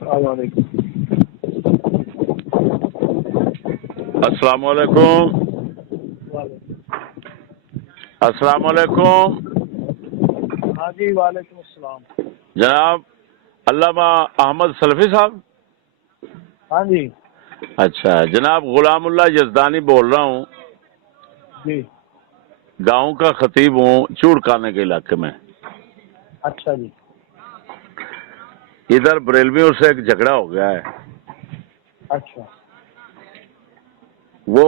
السلام علیکم. السلام علیکم. السلام علیکم. ہاں جی وعلیکم السلام. جناب علامہ احمد سلفی صاحب. ہاں جی. اچھا جناب غلام اللہ یزدانی بول رہا ہوں. جی. گاؤں کا خطیب ہوں چوڑکانے کے علاقے میں. اچھا جی. ادھر بریلویوں سے ایک جھگڑا ہو گیا ہے. اچھا. وہ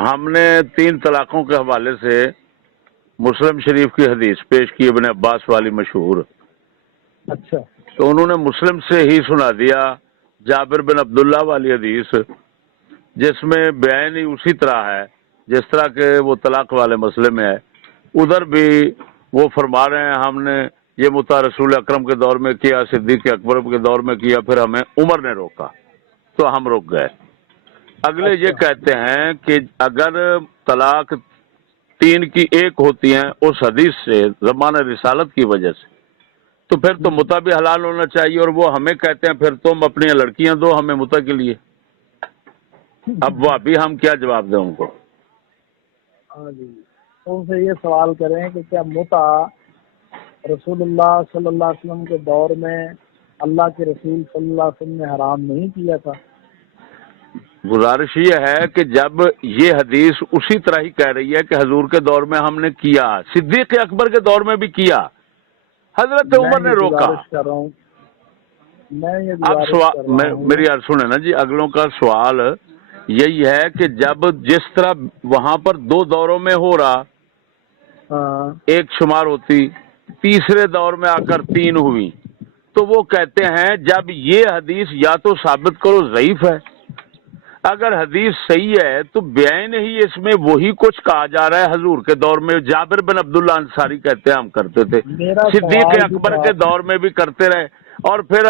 ہم نے 3 طلاقوں کے حوالے سے مسلم شریف کی حدیث پیش کی ابن عباس والی مشہور. اچھا. تو انہوں نے مسلم سے ہی سنا دیا جابر بن عبداللہ والی حدیث، جس میں بیان ہی اسی طرح ہے جس طرح کے وہ طلاق والے مسئلے میں ہے. ادھر بھی وہ فرما رہے ہیں ہم نے یہ مطاع رسول اکرم کے دور میں کیا، صدیق اکبر کے دور میں کیا، پھر ہمیں عمر نے روکا تو ہم رک گئے. اگلے یہ اچھا. کہتے ہیں کہ اگر طلاق 3 کی 1 ہوتی ہیں اس حدیث سے زمانہ رسالت کی وجہ سے، تو پھر تو مطع بھی حلال ہونا چاہیے، اور وہ ہمیں کہتے ہیں پھر تم اپنی لڑکیاں دو ہمیں مطع کے لیے. اب وہ ابھی ہم کیا جواب دیں ان کو؟ ہاں جی. تو ان سے یہ سوال کریں کہ کیا مطع رسول اللہ صلی اللہ علیہ وسلم کے دور میں اللہ کے رسول صلی اللہ علیہ وسلم نے حرام نہیں کیا تھا؟ گزارش یہ ہے کہ جب یہ حدیث اسی طرح ہی کہہ رہی ہے کہ حضور کے دور میں ہم نے کیا، صدیق اکبر کے دور میں بھی کیا، حضرت عمر نے روکا. گزارش کر رہا ہوں اب میری یار سنیں نا جی، اگلوں کا سوال یہی ہے کہ جب جس طرح وہاں پر 2 دوروں میں ہو رہا، ہاں. ایک شمار ہوتی، تیسرے دور میں آ کر 3 ہوئی، تو وہ کہتے ہیں جب یہ حدیث یا تو ثابت کرو ضعیف ہے، اگر حدیث صحیح ہے تو بیان ہی اس میں وہی کچھ کہا جا رہا ہے حضور کے دور میں جابر بن عبداللہ انصاری کہتے ہیں ہم کرتے تھے، میرا صدیق سوال بھی اکبر تو کے آپ دور میں بھی کرتے رہے، اور پھر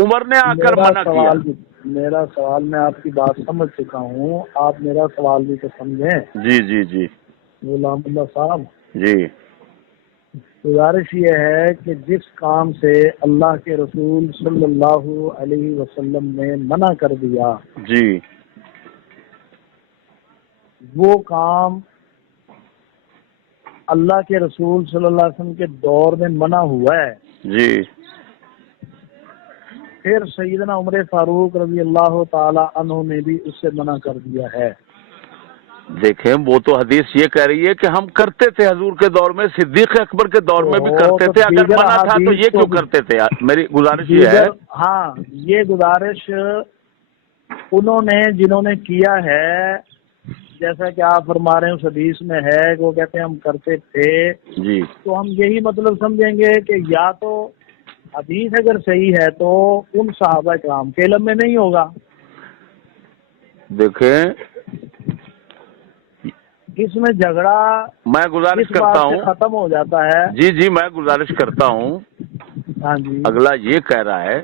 عمر نے آ کر منع کیا. میرا سوال میں آپ کی بات سمجھ چکا ہوں، آپ میرا سوال بھی تو سمجھیں. جی جی جی غلام اللہ صاحب، جی. گزارش یہ ہے کہ جس کام سے اللہ کے رسول صلی اللہ علیہ وسلم نے منع کر دیا جی وہ کام اللہ کے رسول صلی اللہ علیہ وسلم کے دور میں منع ہوا ہے، جی پھر سیدنا عمر فاروق رضی اللہ تعالی عنہ نے بھی اس سے منع کر دیا ہے. دیکھیں وہ تو حدیث یہ کہہ رہی ہے کہ ہم کرتے تھے حضور کے دور میں، صدیق اکبر کے دور میں بھی کرتے تھے، اگر دیگر منع تھا تو احادیث یہ کو کیوں بھی کرتے تھے؟ میری گزارش یہ ہے. ہاں یہ گزارش انہوں نے جنہوں نے کیا ہے، جیسا کہ آپ فرما رہے ہیں اس حدیث میں ہے کہ وہ کہتے ہیں ہم کرتے تھے، جی تو ہم یہی مطلب سمجھیں گے کہ یا تو حدیث اگر صحیح ہے تو ان صحابہ کرام کے علم میں نہیں ہوگا. دیکھیں اس میں جھگڑا میں گزارش اس کرتا بات سے ہوں، ختم ہو جاتا ہے. جی میں گزارش کرتا ہوں. ہاں جی. اگلا یہ کہہ رہا ہے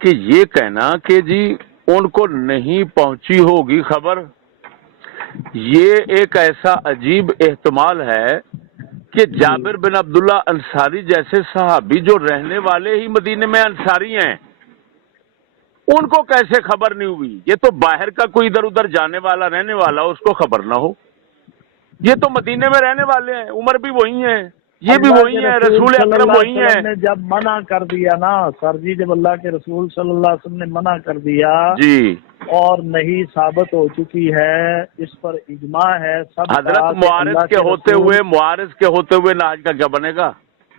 کہ یہ کہنا کہ جی ان کو نہیں پہنچی ہوگی خبر، یہ ایک ایسا عجیب احتمال ہے کہ جابر بن عبداللہ انصاری جیسے صحابی جو رہنے والے ہی مدینے میں انصاری ہیں، ان کو کیسے خبر نہیں ہوئی؟ یہ تو باہر کا کوئی ادھر ادھر جانے والا رہنے والا اس کو خبر نہ ہو، یہ تو مدینے میں رہنے والے ہیں، عمر بھی وہی ہیں، یہ بھی اللہ کے وہی ہیں، رسول رسول صلی اکرم اللہ وہی علیہ ہیں. وسلم نے جب منع کر دیا نا سر جی، جب اللہ کے رسول صلی اللہ علیہ وسلم نے منع کر دیا جی اور نہیں ثابت ہو چکی ہے، اس پر اجماع ہے سب حضرت کا کہ معارض اللہ کے ہوتے رسول ہوئے معارض کے ہوتے ہوئے ناج کا کیا بنے گا؟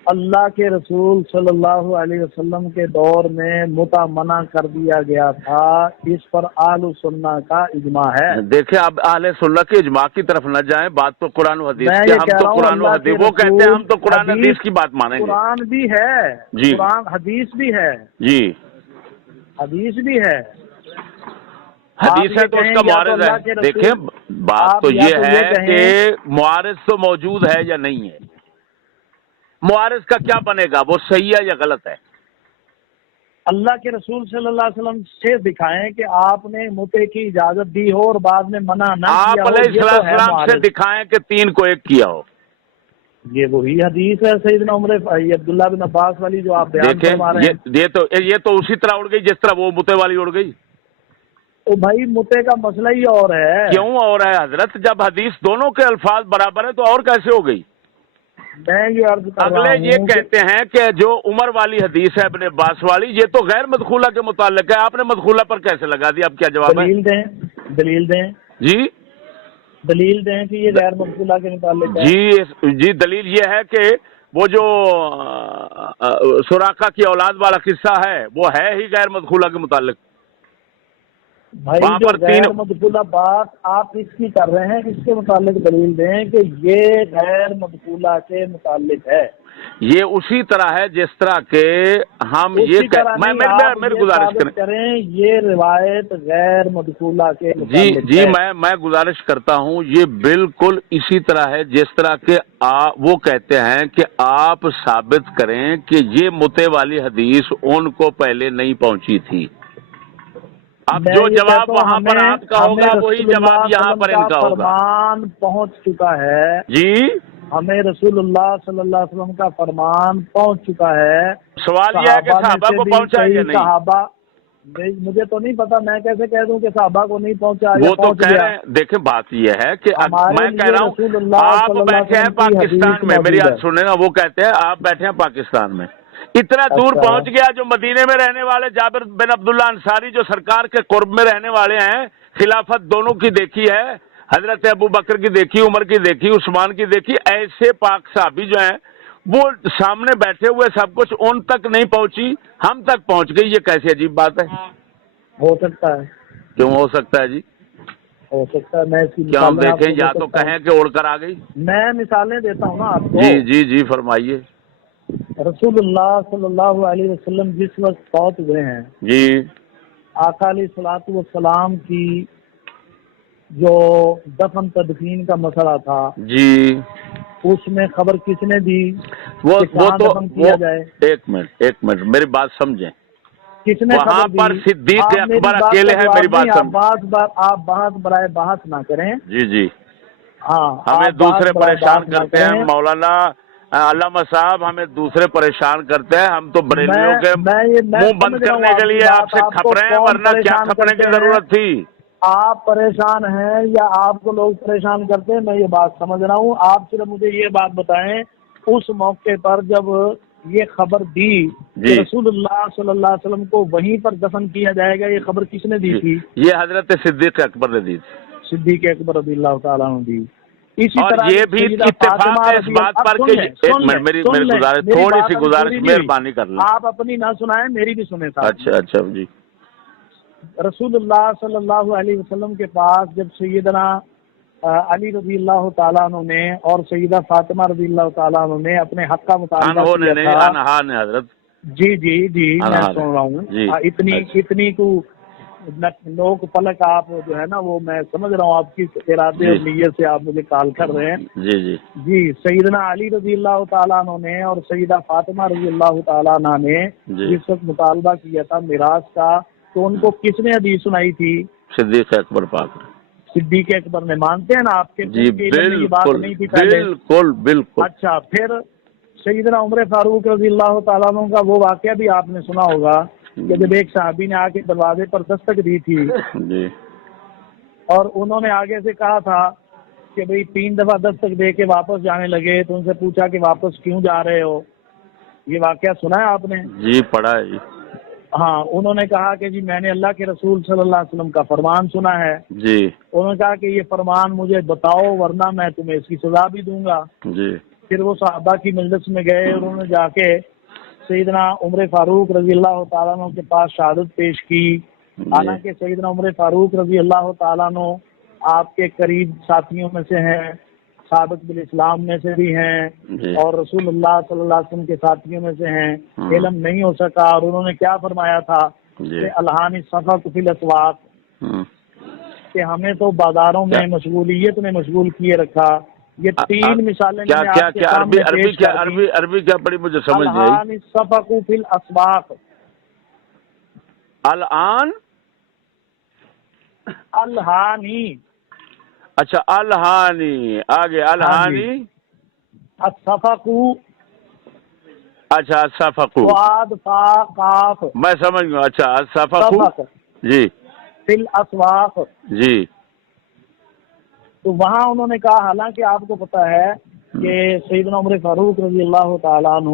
اللہ کے رسول صلی اللہ علیہ وسلم کے دور میں مطع منع کر دیا گیا تھا، اس پر اہل سنہ کا اجماع ہے. دیکھیں اب اہل سنت کے اجماع کی طرف نہ جائیں، بات تو قرآن و حدیث میں کی، یہ ہم کہہ تو رہا ہوں قرآن و اللہ کے حدیث، وہ کہتے ہیں رسول ہم تو قرآن حدیث کی بات مانیں گے. قرآن بھی ہے، جی قرآن حدیث بھی ہے، جی حدیث بھی ہے. حدیث ہے تو اس کا معارض ہے. دیکھیں بات تو یہ ہے کہ معارض تو موجود ہے یا نہیں ہے، معارض کا کیا بنے گا، وہ صحیح ہے یا غلط ہے؟ اللہ کے رسول صلی اللہ علیہ وسلم سے دکھائیں کہ آپ نے مطع کی اجازت دی ہو اور بعد میں منع نہ کیا آپ ہو، علیہ یہ تو ہے السلام سے معارض. دکھائیں کہ 3 کو 1 کیا ہو. یہ وہی حدیث ہے سیدنا عمر یہ عبداللہ بن عباس والی جو آپ بیان دیکھیں فرما رہے ہیں. یہ تو اسی طرح اڑ گئی جس طرح وہ متے والی اڑ گئی. تو بھائی متے کا مسئلہ ہی اور ہے. کیوں اور ہے حضرت؟ جب حدیث دونوں کے الفاظ برابر ہیں تو اور کیسے ہو گئی؟ میں یہ عرض کر رہا اگلے ہوں یہ کہتے ہیں کہ جو عمر والی حدیث ہے ابن عباس والی یہ تو غیر مدخولہ کے متعلق ہے. آپ نے مدخولہ پر کیسے لگا دیا؟ اب کیا جواب ہے؟ دلیل دیں جی دلیل دیں کہ یہ غیر مقبولہ کے متعلق ہے. جی دلیل یہ ہے کہ وہ جو سراقہ کی اولاد والا قصہ ہے وہ ہے ہی غیر مدخولہ کے متعلق. بھائی وہاں جو پر غیر مدخولہ بات آپ اس کی کر رہے ہیں اس کے متعلق دلیل دیں کہ یہ غیر مدخولہ کے متعلق ہے. یہ اسی طرح ہے جس طرح کہ ہم میری گزارش کریں یہ روایت غیر مدخولہ کے متعلق جی ہے. میں گزارش کرتا ہوں یہ بالکل اسی طرح ہے جس طرح کہ وہ کہتے ہیں کہ آپ ثابت کریں کہ یہ متے والی حدیث ان کو پہلے نہیں پہنچی تھی. اب جو جواب وہاں پر آپ کا ہوگا وہی جواب یہاں پر ان کا ہوگا. فرمان پہنچ چکا ہے. جی ہمیں رسول اللہ صلی اللہ علیہ وسلم کا فرمان پہنچ چکا ہے. سوال یہ ہے کہ صحابہ کو پہنچا یا نہیں؟ صحابہ مجھے تو نہیں پتا، میں کیسے کہہ دوں کہ صحابہ کو نہیں پہنچا. وہ تو کہہ رہے ہیں. دیکھیں بات یہ ہے کہ میں کہہ رہا ہوں آپ بیٹھے ہیں پاکستان میں، میری بات سنیں نا، وہ کہتے ہیں آپ بیٹھے ہیں پاکستان میں، اتنا دور پہنچ گیا جو مدینے میں رہنے والے جابر بن عبداللہ انصاری جو سرکار کے قرب میں رہنے والے ہیں، خلافت دونوں کی دیکھی ہے، حضرت ابو بکر کی دیکھی، عمر کی دیکھی، عثمان کی دیکھی، ایسے پاک صحابی جو ہیں وہ سامنے بیٹھے ہوئے سب کچھ ان تک نہیں پہنچی، ہم تک پہنچ گئی. یہ کیسی عجیب بات ہے؟ ہو سکتا ہے. کیوں ہو سکتا ہے جی؟ ہو سکتا ہے. میں کیا ہم دیکھیں یا تو کہیں کہ اڑ کر آ گئی. میں مثالیں دیتا ہوں نا آپ کو. جی فرمائیے. رسول اللہ صلی اللہ علیہ وسلم جس وقت فوت ہوئے ہیں جی آقا علیہ الصلوۃ والسلام کی جو دفن تدفین کا مسئلہ تھا جی اس میں خبر کس نے دی وہ دفن کیا جائے؟ ایک منٹ میری بات سمجھیں. کس نے وہاں پر صدیق اکبر اکیلے ہیں. میری بات سمجھیں. آپ بحث برائے بحث نہ کریں. جی ہاں ہمیں دوسرے پریشان کرتے ہیں مولانا علامہ صاحب، ہمیں دوسرے پریشان کرتے ہیں. ہم تو بریلیوں کے منہ بند کرنے کے لیے آپ سے کھپ رہے ہیں، ورنہ کیا کھپنے کی ضرورت تھی؟ آپ پریشان ہیں یا آپ کو لوگ پریشان کرتے ہیں، میں یہ بات سمجھ رہا ہوں. آپ صرف مجھے یہ بات بتائیں اس موقع پر جب یہ خبر دی کہ رسول اللہ صلی اللہ علیہ وسلم کو وہیں پر دفن کیا جائے گا، یہ خبر کس نے دی تھی؟ یہ حضرت صدیق اکبر نے دی تھی. صدیق اکبر رضی اللہ تعالیٰ نے دی. اسی طرح یہ بھی اتفاق ہے اس بات پر کہ میری گزارش، تھوڑی سی گزارش مہربانی کر لیں. آپ اپنی نہ سنائیں، میری بھی سنیں. اچھا جی. رسول اللہ صلی اللہ علیہ وسلم کے پاس جب سیدنا علی رضی اللہ تعالیٰ عنہ نے اور سیدہ فاطمہ رضی اللہ تعالیٰ عنہ نے اپنے حق کا مطالبہ کیا تھا. حضرت جی میں سن رہا ہوں. اتنی کو لوگ پلک آپ جو ہے نا وہ میں سمجھ رہا ہوں آپ کی ارادے اور نیت سے آپ مجھے کال کر رہے ہیں. جی سیدنا علی رضی اللہ تعالیٰ عنہ نے اور سیدہ فاطمہ رضی اللہ تعالیٰ عنہ نے جس وقت مطالبہ کیا تھا میراث کا تو ان کو کس نے حدیث سنائی تھی؟ صدیق اکبر پاک. صدیق اکبر نے. مانتے ہیں نا آپ کے بالکل. اچھا پھر سیدنا عمر فاروق رضی اللہ تعالیٰ عنہ کا وہ واقعہ بھی آپ نے سنا ہوگا کہ جب ایک صحابی نے آ کے دروازے پر دستک دی تھی اور انہوں نے آگے سے کہا تھا کہ بھئی 3 دفعہ دستک دے کے واپس جانے لگے تو ان سے پوچھا کہ واپس کیوں جا رہے ہو؟ یہ واقعہ سنا ہے آپ نے؟ جی پڑھا ہے. ہاں انہوں نے کہا کہ جی میں نے اللہ کے رسول صلی اللہ علیہ وسلم کا فرمان سنا ہے. جی انہوں نے کہا کہ یہ فرمان مجھے بتاؤ ورنہ میں تمہیں اس کی سزا بھی دوں گا. جی پھر وہ صحابہ کی مجلس میں گئے اور انہوں نے جا کے سیدنا عمر فاروق رضی اللہ تعالیٰ عنہ کے پاس شہادت پیش کی. حالانکہ سیدنا عمر فاروق رضی اللہ تعالیٰ عنہ آپ کے قریب ساتھیوں میں سے ہیں، سابق بالاسلام میں سے بھی ہیں اور رسول اللہ صلی اللہ علیہ وسلم کے ساتھیوں میں سے ہیں. علم نہیں ہو سکا اور انہوں نے کیا فرمایا تھا کہ الہانی صفق فی الاسواق، کہ ہمیں تو بازاروں میں مشغولیت میں مشغول کیے رکھا. یہ 3 مثالیں عربی کیا پڑھی مجھے سمجھ نہیں آئی. الہانی صفق فی الاسواق. اچھا الہانی آگے الہانی الصفقو، اچھا الصفقو، صاد فا قاف، میں سمجھ گیا. اچھا الصفقو صفق، جی فی الاسواق. جی. تو وہاں انہوں نے کہا، حالانکہ آپ کو پتا ہے کہ سیدنا عمر فاروق رضی اللہ تعالیٰ عنہ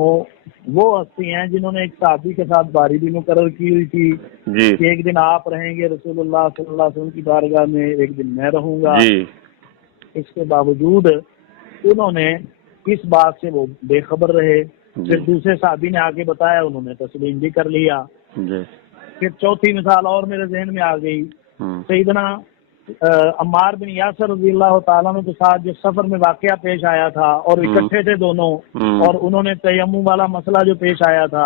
وہ ہستی ہیں جنہوں نے ایک صحابی کے ساتھ باری بھی مقرر کی ہوئی تھی جی کہ ایک دن آپ رہیں گے رسول اللہ صلی اللہ علیہ وسلم کی بارگاہ میں، ایک دن میں رہوں گا. جی اس کے باوجود انہوں نے اس بات سے وہ بے خبر رہے. پھر دوسرے صحابی نے آگے بتایا، انہوں نے تسلیم بھی کر لیا. جی. پھر چوتھی مثال اور میرے ذہن میں آ گئی. سیدنا عمار بن یاسر رضی اللہ تعالیٰ عنہ کے ساتھ جو سفر میں واقعہ پیش آیا تھا اور اکٹھے تھے دونوں، اور انہوں نے تیمم والا مسئلہ جو پیش آیا تھا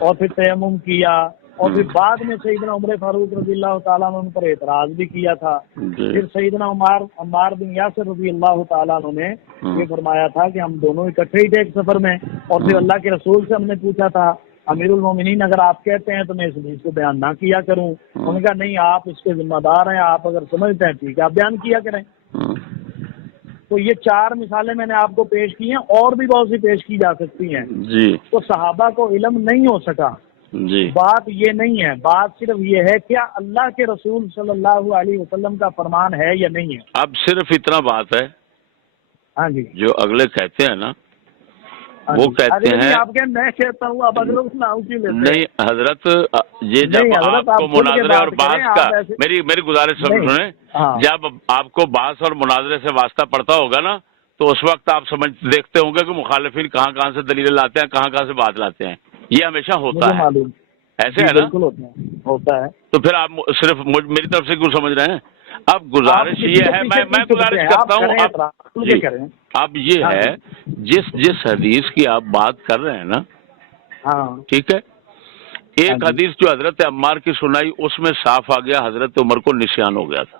اور پھر تیمم کیا، اور پھر بعد میں سیدنا عمر فاروق رضی اللہ تعالیٰ عنہ پر اعتراض بھی کیا تھا. پھر سیدنا عمار بن یاسر رضی اللہ تعالیٰ عنہ نے یہ فرمایا تھا کہ ہم دونوں اکٹھے ہی تھے ایک سفر میں، اور پھر اللہ کے رسول سے ہم نے پوچھا تھا امیر المومنین اگر آپ کہتے ہیں تو میں اس حدیث کو بیان نہ کیا کروں. انہوں نے کہا نہیں، آپ اس کے ذمہ دار ہیں، آپ اگر سمجھتے ہیں ٹھیک ہے آپ بیان کیا کریں. تو یہ 4 مثالیں میں نے آپ کو پیش کی ہیں، اور بھی بہت سی پیش کی جا سکتی ہیں. جی. تو صحابہ کو علم نہیں ہو سکا. جی. بات یہ نہیں ہے، بات صرف یہ ہے کیا اللہ کے رسول صلی اللہ علیہ وسلم کا فرمان ہے یا نہیں ہے. اب صرف اتنا بات ہے. ہاں جی. جو اگلے کہتے ہیں نا وہ کہتے ہیں، آپ کہ میں کہتا ہوں اب اگر نہیں حضرت، یہ جب آپ کو مناظرے اور بحث کا، میری گزارش سنیں، جب آپ کو بحث اور مناظرے سے واسطہ پڑتا ہوگا نا تو اس وقت آپ دیکھتے ہوں گے کہ مخالفین کہاں کہاں سے دلیلیں لاتے ہیں، کہاں سے بات لاتے ہیں. یہ ہمیشہ ہوتا ہے، ایسے ہے نا؟ ہوتا ہے. تو پھر آپ صرف میری طرف سے کیوں سمجھ رہے ہیں؟ اب گزارش یہ ہے، میں گزارش کرتا ہوں اب یہ ہے جس حدیث کی آپ بات کر رہے ہیں نا، ٹھیک ہے، ایک حدیث جو حضرت عمار کی سنائی اس میں صاف آ گیا حضرت عمر کو نسیان ہو گیا تھا.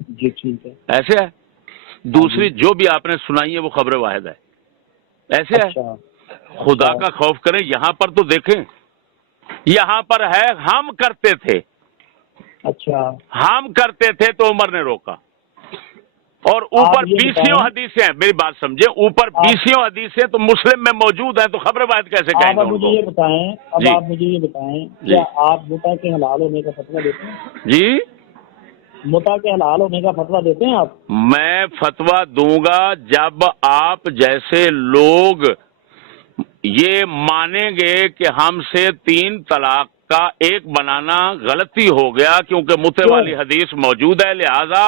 جی ٹھیک ہے، ایسے ہے. دوسری جو بھی آپ نے سنائی ہے وہ خبر واحد ہے. ایسے ہے. خدا کا خوف کریں، یہاں پر تو دیکھیں، یہاں پر ہے ہم کرتے تھے. اچھا، ہم کرتے تھے تو عمر نے روکا. اور اوپر 20 حدیثیں ہیں، میری بات سمجھے، اوپر 20 حدیثیں تو مسلم میں موجود ہیں، تو خبر باید کیسے کہیں گے؟ مجھے یہ بتائیں، اب آپ مجھے یہ بتائیں کیا آپ متا کے حلال ہونے کا فتویٰ دیتے ہیں؟ جی، متا کے حلال ہونے کا فتویٰ دیتے ہیں آپ؟ میں فتویٰ دوں گا جب آپ جیسے لوگ یہ مانیں گے کہ ہم سے 3 طلاق کا ایک بنانا غلطی ہو گیا کیونکہ متے والی حدیث موجود ہے، لہذا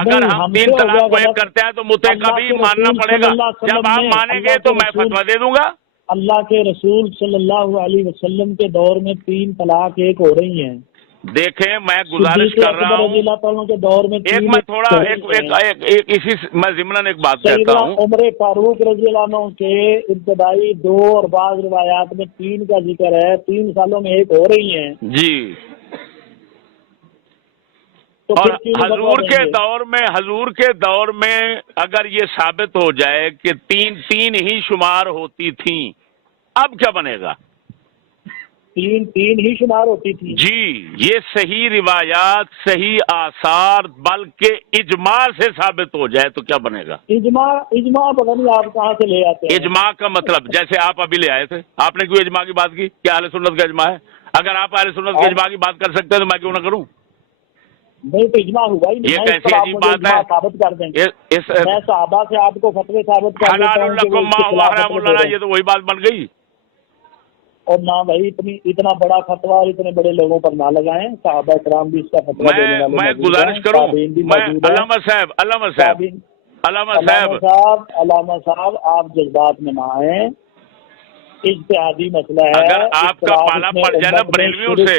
اگر ہم 3 طلاق کو ایک کرتے ہیں تو متے کا بھی ماننا پڑے گا. جب آپ مانیں گے تو میں فتویٰ دے دوں گا. اللہ کے رسول صلی اللہ علیہ وسلم کے دور میں 3 طلاق ایک ہو رہی ہیں. دیکھیں میں گزارش کر رہا ہوں، کے دور میں ایک میں تھوڑا اسی میں ضمناً ایک بات کہتا ہوں. عمر فاروق رضی اللہ عنہ کے ابتدائی 2 اور بعض روایات میں 3 کا ذکر ہے، 3 سالوں میں ایک ہو رہی ہیں. جی. اور حضور کے دور میں اگر یہ ثابت ہو جائے کہ 3 ہی شمار ہوتی تھیں، اب کیا بنے گا؟ 3 ہی شمار ہوتی تھی. جی، یہ صحیح روایات، صحیح آثار، بلکہ اجماع سے ثابت ہو جائے تو کیا بنے گا؟ اجماع پتہ نہیں آپ کہاں سے لے آتے ہیں. اجماع کا مطلب جیسے آپ ابھی لے آئے تھے، آپ نے کیوں اجماع کی بات کی؟ کیا اہل سنت کا اجماع ہے؟ اگر آپ اہل سنت کے اجماع کی بات کر سکتے ہیں تو میں کیوں نہ کروں؟ نہیں تو اجماع ہوا ہی نہیں. یہ کیسی عجیب بات ہے؟ ثابت کر دیں گے. میں صحابہ سے آپ کو فتوے ثابت کر دیتا ہوں. یہ تو وہی بات بن گئی. اور نہ بھائی اتنا بڑا فتویٰ اور اتنے بڑے لوگوں پر نہ لگائیں. صحابہ کرام بھی اس کا فتویٰ دینے والے میں گزارش کروں، علامہ صاحب آپ جذبات میں نہ آئیں. اجتہادی مسئلہ ہے. اگر آپ کا پالا پڑ جائے نا بریلویوں سے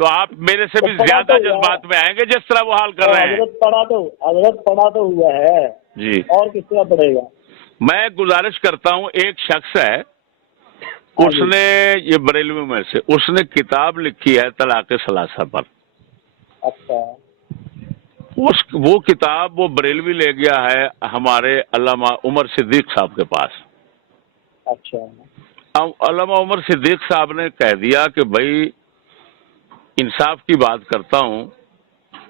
تو آپ میرے سے بھی زیادہ جذبات میں آئیں گے جس طرح وہ حال کر رہے ہیں. حضرت پڑھا تو ہوا ہے جی، اور کس طرح پڑھے گا؟ میں گزارش کرتا ہوں، ایک شخص ہے، اس نے یہ بریلوی میں سے اس نے کتاب لکھی ہے طلاق ثلاثہ پر. اچھا. وہ کتاب وہ بریلوی لے گیا ہے ہمارے علامہ عمر صدیق صاحب کے پاس. اچھا. علامہ عمر صدیق صاحب نے کہہ دیا کہ بھائی انصاف کی بات کرتا ہوں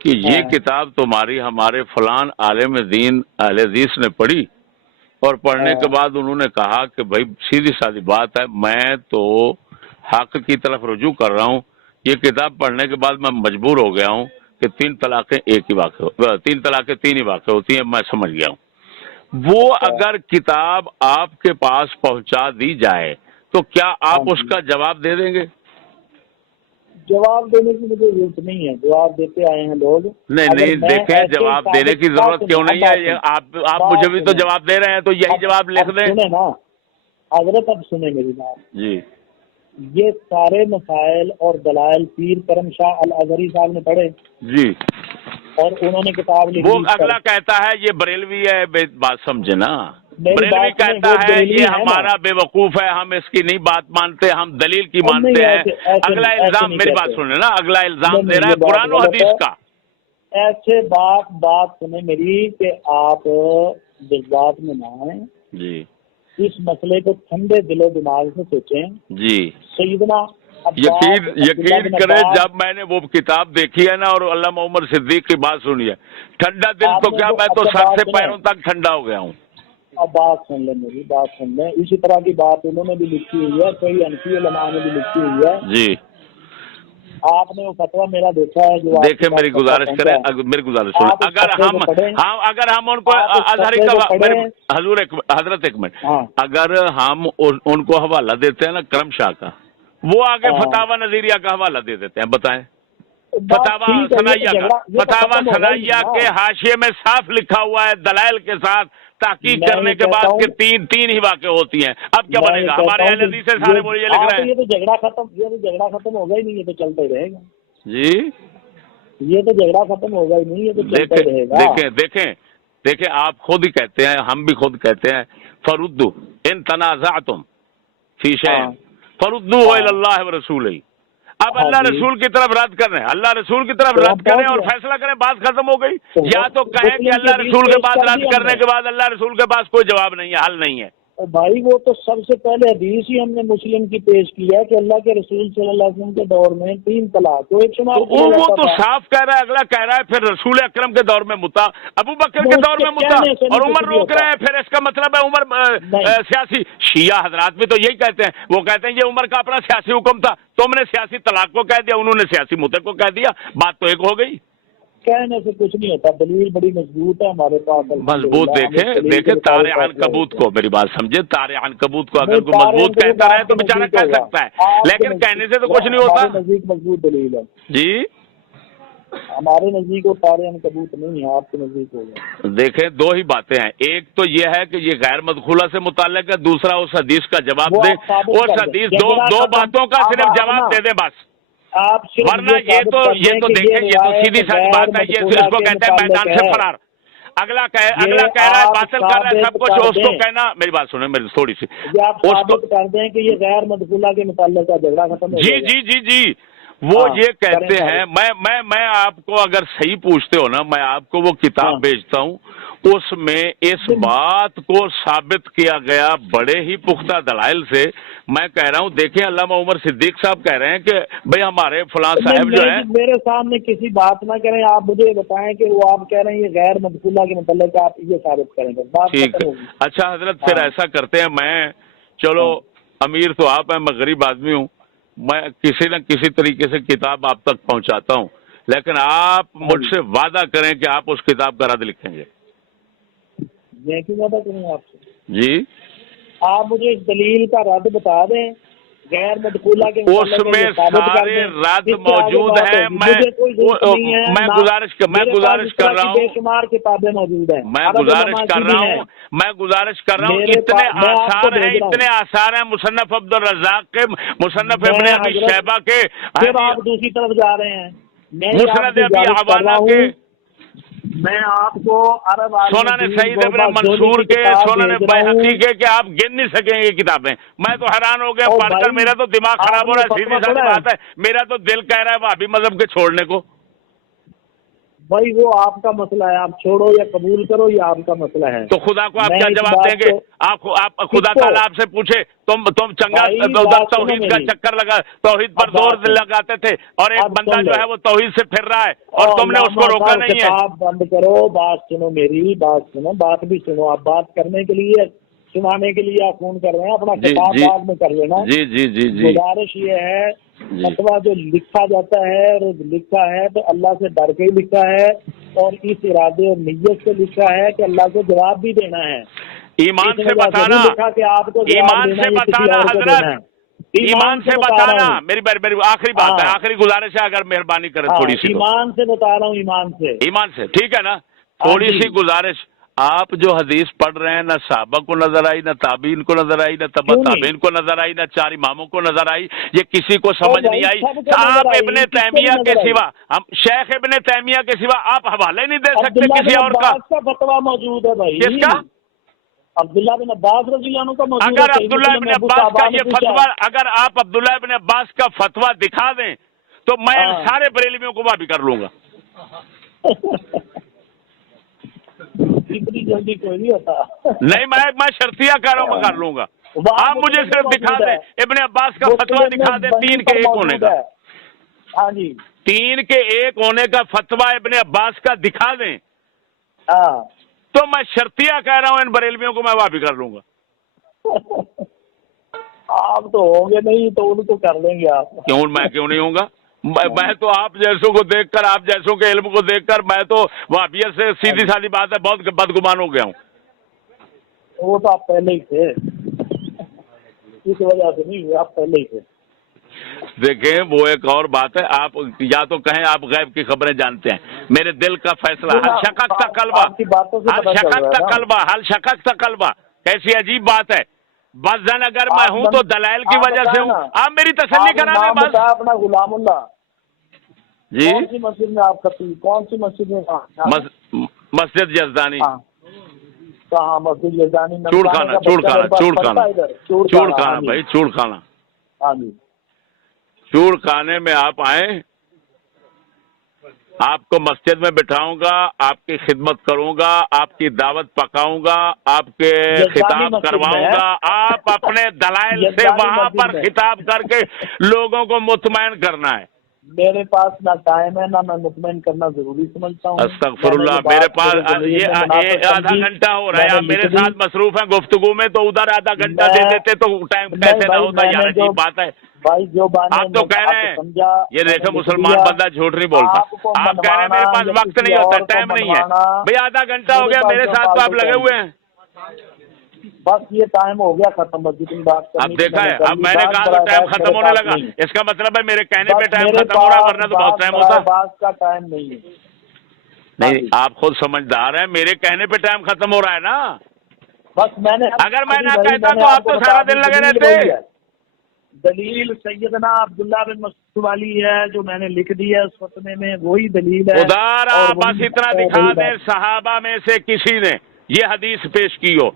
کہ یہ کتاب تمہاری ہمارے فلان عالم دین اہل حدیث نے پڑھی، اور پڑھنے کے بعد انہوں نے کہا کہ بھائی سیدھی سادی بات ہے، میں تو حق کی طرف رجوع کر رہا ہوں، یہ کتاب پڑھنے کے بعد میں مجبور ہو گیا ہوں کہ 3 طلاقیں ایک ہی واقع، 3 طلاقیں 3 ہی واقع ہوتی ہیں، میں سمجھ گیا ہوں۔ وہ اگر کتاب آپ کے پاس پہنچا دی جائے تو کیا آپ اس کا جواب دے دیں گے؟ جواب دینے کی مجھے ضرورت نہیں ہے، جواب دیتے آئے ہیں لوگ۔ نہیں دیکھیں، جواب دینے کی ضرورت کیوں نہیں ہے؟ آپ مجھے بھی تو جواب دے رہے ہیں، تو یہی جواب لکھ دیں۔ سنیں نا حضرت، اب سنیں میری بات جی۔ یہ سارے مسائل اور دلائل پیر کرم شاہ الازہری صاحب نے پڑھے جی، اور انہوں نے کتاب لکھی۔ وہ اگلا کہتا ہے یہ بریلوی ہے، بات سمجھے نا، میری بریلوی بات کہتا سنیں، وہ ہے بریلوی یہ ہے نا۔ ہمارا بے وقوف ہے، ہم اس کی نہیں بات مانتے، ہم دلیل کی نہیں، مانتے ہیں۔ ایسے اگلا نہیں الزام، میری بات کہتے۔ سنیں نا، اگلا الزام نہیں، دے رہا ہے یہ بات قرآن و غلط حدیث ہے۔ کا۔ ایسے بات سنیں میری کہ آپ جذبات میں نہ آئیں، جی اس مسئلے کو ٹھنڈے دل و دماغ سے سوچیں۔ جی، سیدنا یقین کرے جب میں نے وہ کتاب دیکھی ہے نا اور علامہ عمر صدیق کی بات سنی ہے، ٹھنڈا دل تو کیا، میں تو سر سے پیروں تک ٹھنڈا ہو گیا ہوں۔ اب بات سن لیں میری، بات سن لیں۔ اسی طرح کی بات انہوں نے بھی لکھی ہوئی ہے، کئی حنفی علماء نے بھی لکھی ہوئی ہے۔ جی، آپ نے وہ فتویٰ میرا دیکھا ہے جو دیکھیں میری گزارش کریں، میری گزارش سنیں، اگر ہم ان کو ازہری کا، حضور حضرت ایک منٹ، اگر ہم ان کو حوالہ دیتے ہیں نا کرم شاہ کا، وہ آگے فتاوی نظیریہ کا حوالہ دے دیتے ہیں، بتائیں۔ فتاوی ثنائیہ کے حاشیے میں صاف لکھا ہوا ہے دلائل کے ساتھ، تحقیق کرنے کے بعد کہ تین ہی واقع ہوتی ہیں۔ اب کیا بنے گا؟ ہمارے اہل حدیث سے سارے وہ یہ لکھ رہے ہیں۔ یہ تو جھگڑا ختم ہوگا ہی نہیں، یہ تو چلتا ہی رہے گا۔ جی، یہ تو جھگڑا ختم ہوگا ہی نہیں، یہ تو چلتا ہی رہے گا۔ دیکھیں آپ خود ہی کہتے ہیں، ہم بھی خود کہتے ہیں، فردو ان تنازعتم فی شیء فردوہ الی اللہ ورسولہ۔ اب اللہ رسول کی طرف رد کریں، اللہ رسول کی طرف رد کریں اور فیصلہ کریں، بات ختم ہو گئی۔ یا تو کہیں کہ اللہ رسول کے بعد رد کرنے کے بعد اللہ رسول کے پاس کوئی جواب نہیں ہے، حل نہیں ہے۔ بھائی وہ تو سب سے پہلے حدیث ہی ہم نے مسلم کی پیش کی ہے کہ اللہ کے رسول صلی اللہ علیہ وسلم کے دور میں 3 طلاق کو ایک شمار وہ تو صاف کہہ رہا ہے، اگلا کہہ رہا ہے پھر رسول اکرم کے دور میں متا، ابو بکر کے دور میں متا، اور عمر روک رہے ہیں، پھر اس کا مطلب ہے عمر سیاسی۔ شیعہ حضرات بھی تو یہی کہتے ہیں، وہ کہتے ہیں یہ عمر کا اپنا سیاسی حکم تھا، تم نے سیاسی طلاق کو کہہ دیا، انہوں نے سیاسی متے کو کہہ دیا، بات تو ایک ہو گئی۔ کہنے سے کچھ نہیں ہوتا، دلیل بڑی مضبوط ہے ہمارے پاس۔ مضبوط دیکھیں تارے عنکبوت کو، میری بات سمجھے، تارے عنکبوت کو اگر کوئی مضبوط کہتا رہے تو بیچارہ کہہ سکتا ہے، لیکن کہنے سے تو کچھ نہیں ہوتا۔ ہمارے نزدیک مضبوط دلیل ہے جی، ہمارے نزدیک وہ تارے عنکبوت نہیں ہے، آپ کے نزدیک ہوگا۔ دیکھیں 2 ہی باتیں ہیں، ایک تو یہ ہے کہ یہ غیر مدخولہ سے متعلق ہے، دوسرا اس حدیث کا جواب دیں، اس حدیث دو باتوں کا صرف جواب دے دیں بس، ورنہ یہ تو دیکھیں، یہ تو سیدھی ساری بات ہے، یہ اس کو کہتے ہیں میدان سے فرار۔ اگلا کہہ رہا ہے، باطل کر رہا ہے سب کچھ، اس کو کہنا، میری بات سنیں میری تھوڑی سی، آپ ثابت کر دیں کہ یہ غیر مدخولہ کے متعلق کا جھگڑا ختم ہو جائے گا۔ جی، وہ یہ کہتے ہیں، میں آپ کو اگر صحیح پوچھتے ہو نا، میں آپ کو وہ کتاب بھیجتا ہوں، اس میں اس بات کو ثابت کیا گیا بڑے ہی پختہ دلائل سے۔ میں کہہ رہا ہوں، دیکھیں علامہ عمر صدیق صاحب کہہ رہے ہیں کہ بھئی ہمارے فلاں صاحب جو ہیں، میرے سامنے کسی بات نہ کریں، آپ مجھے بتائیں کہ وہ آپ کہہ رہے ہیں یہ غیر مدخولہ کے متعلق، آپ یہ ثابت کریں گے، بات ختم ہوگی۔ اچھا حضرت، پھر ایسا کرتے ہیں، میں چلو امیر تو آپ ہیں، میں غریب آدمی ہوں، میں کسی نہ کسی طریقے سے کتاب آپ تک پہنچاتا ہوں، لیکن آپ مجھ سے وعدہ کریں کہ آپ اس کتاب کا رد لکھیں گے۔ میں کیوں وعدہ کروں آپ سے؟ جی، آپ مجھے اس دلیل کا رد بتا دیں، غیر مدخولہ کے اس میں سارے رد موجود ہیں۔ میں گزارش کر رہا ہوں، بے شمار کتابیں موجود ہیں، میں گزارش کر رہا ہوں، اتنے آثار ہیں مصنف عبد الرزاق کے، مصنف ابن ابی شیبہ کے، پھر آپ دوسری طرف جا رہے ہیں، مسند ابی عوانہ کے، میں آپ کو عرب سنن سعید ابن منصور کے، سنن بیہقی کے، کہ آپ گن نہیں سکیں گے کتابیں۔ میں تو حیران ہو گیا پڑھ کر، میرا تو دماغ خراب ہو رہا ہے، سیدھی سادی بات ہے، میرا تو دل کہہ رہا ہے وہابی مذہب کے چھوڑنے کو۔ بھائی وہ آپ کا مسئلہ ہے، آپ چھوڑو یا قبول کرو، یہ آپ کا مسئلہ ہے۔ تو خدا کو آپ میں کیا اس جواب بات دیں گے؟ کو آپ خدا تعالیٰ آپ سے پوچھے تم چنگا بھائی ادھر بات سنو توحید کا میری، چکر لگا، توحید پر اب زور بات سنو، لگاتے تھے، اور ایک اب بندہ سن جو لو، ہے وہ توحید سے پھر رہا ہے اور تم نے اس کو علامہ روکا صاحب نہیں ہے۔ کتاب بند کرو، بات سنو میری، بات سنو، بات بھی سنو۔ آپ بات کرنے کے لیے، سنانے کے لیے آپ فون کر رہے ہیں، اپنا جی کتاب جی بعد میں کر لینا۔ جی جی جی جی گزارش یہ ہے، جی فتویٰ جو لکھا جاتا ہے اور لکھا ہے تو اللہ سے ڈر کے ہی لکھا ہے، اور اس ارادے اور نیت سے لکھا ہے کہ اللہ کو جواب بھی دینا ہے۔ ایمان اس سے وجہ سے بتانا، نہیں لکھا کہ آپ کو جواب ایمان دینا سے ہے یا کسی بتانا اور کو حضرت، دینا ہے۔ ایمان سے بتا رہا بتانا، ہوں، میری آخری بات ہے، ہاں آخری گزارش ہے، اگر مہربانی کریں ہاں، تھوڑی سی تو ایمان سے بتا رہا ہوں، ایمان سے۔ ایمان سے، ٹھیک ہے نا؟ ہاں تھوڑی جی، سی گزارش، آپ جو حدیث پڑھ رہے ہیں نہ صحابہ کو نظر آئی، نہ تابعین کو نظر آئی، نہ تبع کیوں نہیں؟ تابعین کو نظر آئی، نہ چار اماموں کو نظر آئی، یہ کسی کو اور سمجھ نہیں بھائی آئی۔ سب کو نظر آپ ابن آئی، کس کو تیمیہ نہیں کے نظر آئی؟ سوا، ہم شیخ ابن تیمیہ کے سوا آپ حوالے نہیں دے سکتے عبداللہ کسی بن اور کا؟ عباس کا فتویٰ موجود ہے بھائی، کس کا؟ عبداللہ بن عباس رضی اللہ عنہ کا موجود ہے، اگر صحیح عبداللہ مسلم ابن میں ابو عباس کا صحابہ نے یہ پوچھا۔ فتویٰ، اگر آپ عبداللہ ابن عباس کا فتویٰ دکھا دیں تو میں ان ہاں سارے بریلویوں کو وہاں بھی کر لوں گا۔ اتنی جلدی کوئی نہیں ہوتا۔ نہیں، میں شرطیہ کہہ رہا ہوں، میں کر لوں گا۔ وہاں آپ مجھے مسلم میں صرف دکھا موجود دیں، ہے، ابن عباس کا فتویٰ مسلم میں دکھا دیں وہیں 3 کے پر 1 ہونے موجود کا، ہے۔ ہاں جی، 3 کے 1 ہونے کا فتویٰ ابن عباس کا دکھا دیں ہاں۔ تو میں شرطیہ کہہ رہا ہوں ان بریلویوں کو میں واپس کر لوں گا۔ آپ تو ہوں گے نہیں تو ان کو کر لیں گے آپ۔ میں کیوں نہیں ہوں گا؟ میں تو آپ جیسوں کو دیکھ کر، آپ جیسوں کے علم کو دیکھ کر، میں تو وہابیت سے سیدھی سادھی بات ہے بہت بدگمان ہو گیا ہوں۔ وہ تو آپ پہلے ہی تھے، اس وجہ سے نہیں ہوئے، آپ پہلے ہی تھے۔ دیکھیں وہ ایک اور بات ہے، آپ یا تو کہیں آپ غیب کی خبریں جانتے ہیں، میرے دل کا فیصلہ، حل شقق تا قلبہ، آپ کی باتوں سے حل پتہ چل شقق رہا تا ہے نا۔ قلبہ، حل شقق تا قلبہ، کیسی عجیب بات ہے۔ بزن اگر میں ہوں تو دلائل کی وجہ سے ہوں، آپ میری تسلی کرا دیں نام بس۔ بتایا اپنا غلام اللہ، جی، کون سی مسجد میں آپ خطیب، کون سی مسجد میں؟ مسجد یزدانی، کہاں مسجد یزدانی؟ چوڑ خانہ، چوڑ خانہ، چوڑ خانہ، چوڑ خانہ بھائی، چوڑ خانہ، ہاں جی۔ چوڑ خانے میں آپ آئیں، آپ کو مسجد میں بٹھاؤں گا، آپ کی خدمت کروں گا، آپ کی دعوت پکاؤں گا، آپ کے خطاب کرواؤں گا، آپ اپنے دلائل سے وہاں پر خطاب کر کے لوگوں کو مطمئن کرنا ہے۔ میرے پاس نہ ٹائم ہے، نہ میں مطمئن کرنا ضروری سمجھتا ہوں۔ استغفر اللہ، میرے پاس یہ آدھا گھنٹہ ہو رہا ہے، آپ میرے ساتھ مصروف ہیں گفتگو میں، تو ادھر آدھا گھنٹہ دے دیتے تو ٹائم کیسے نہ ہوتا یار، عجیب بات ہے۔ بھائی جو آپ تو کہہ رہے ہیں، یہ دیکھیں مسلمان بندہ جھوٹ نہیں بولتا، آپ کہہ رہے ہیں میرے پاس وقت نہیں ہوتا، ٹائم نہیں ہے، بھئی آدھا گھنٹہ ہو گیا میرے ساتھ تو آپ لگے ہوئے ہیں۔ بس یہ ٹائم ہو گیا ختم، بس جتنی بات کرنی اب دیکھا ہے، اب میں نے کہا تو ٹائم ختم ہونے لگا، اس کا مطلب ہے میرے کہنے پہ ٹائم ختم ہو رہا ہے، ورنہ تو بہت ٹائم ہوتا۔ بات کا ٹائم نہیں ہے۔ نہیں، آپ خود سمجھدار ہیں، میرے کہنے پہ ٹائم ختم ہو رہا ہے نا۔ بس میں نے، اگر میں نہ کہتا تو آپ تو سارا دن لگے رہتے۔ دلیل سیدنا عبداللہ بن مسعود والی ہے جو میں نے لکھ دی ہے اس فتوے میں، وہی دلیل ہے۔ ادھر آپ بس اتنا دکھا دیں صحابہ میں سے کسی نے یہ حدیث پیش کی ہو،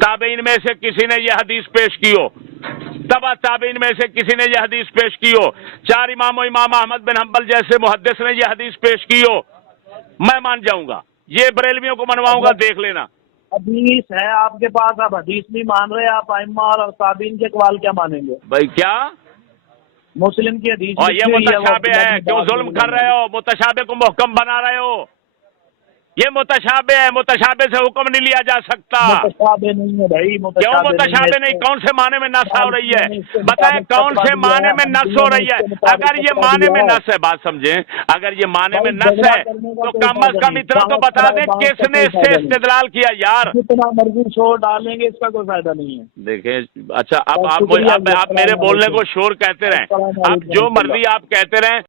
تابعین میں سے کسی نے یہ حدیث پیش کی ہو، تبع تابعین میں سے کسی نے یہ حدیث پیش کی ہو، 4 امام و امام احمد بن حنبل جیسے محدث نے یہ حدیث پیش کی ہو، میں مان جاؤں گا، یہ بریلویوں کو منواؤں گا، دیکھ لینا۔ حدیث ہے آپ کے پاس، آپ حدیث نہیں مان رہے، آپ ائمہ اور تابعین کے اقوال کیا مانیں گے؟ بھائی کیا؟ مسلم کی حدیث اور یہ متشابہ ہے، کیوں ظلم کر رہے ہو؟ متشابہ کو محکم بنا رہے ہو، یہ متشابہ ہے، متشابہ سے حکم نہیں لیا جا سکتا۔ متشابہ نہیں ہے بھائی، کیوں متشابہ نہیں؟ کون سے معنی میں نص ہو رہی ہے؟ بتائیں کون سے معنی میں نص ہو رہی ہے؟ اگر یہ معنی میں نص ہے، بات سمجھیں، اگر یہ معنی میں نص ہے تو کم از کم اتنا تو بتا دیں کس نے اس سے استدلال کیا یار۔ جتنا مرضی شور ڈالیں گے اس کا کوئی فائدہ نہیں ہے۔ دیکھیں، اچھا آپ میرے بولنے کو شور کہتے رہیں، اب جو مرضی آپ کہتے رہیں،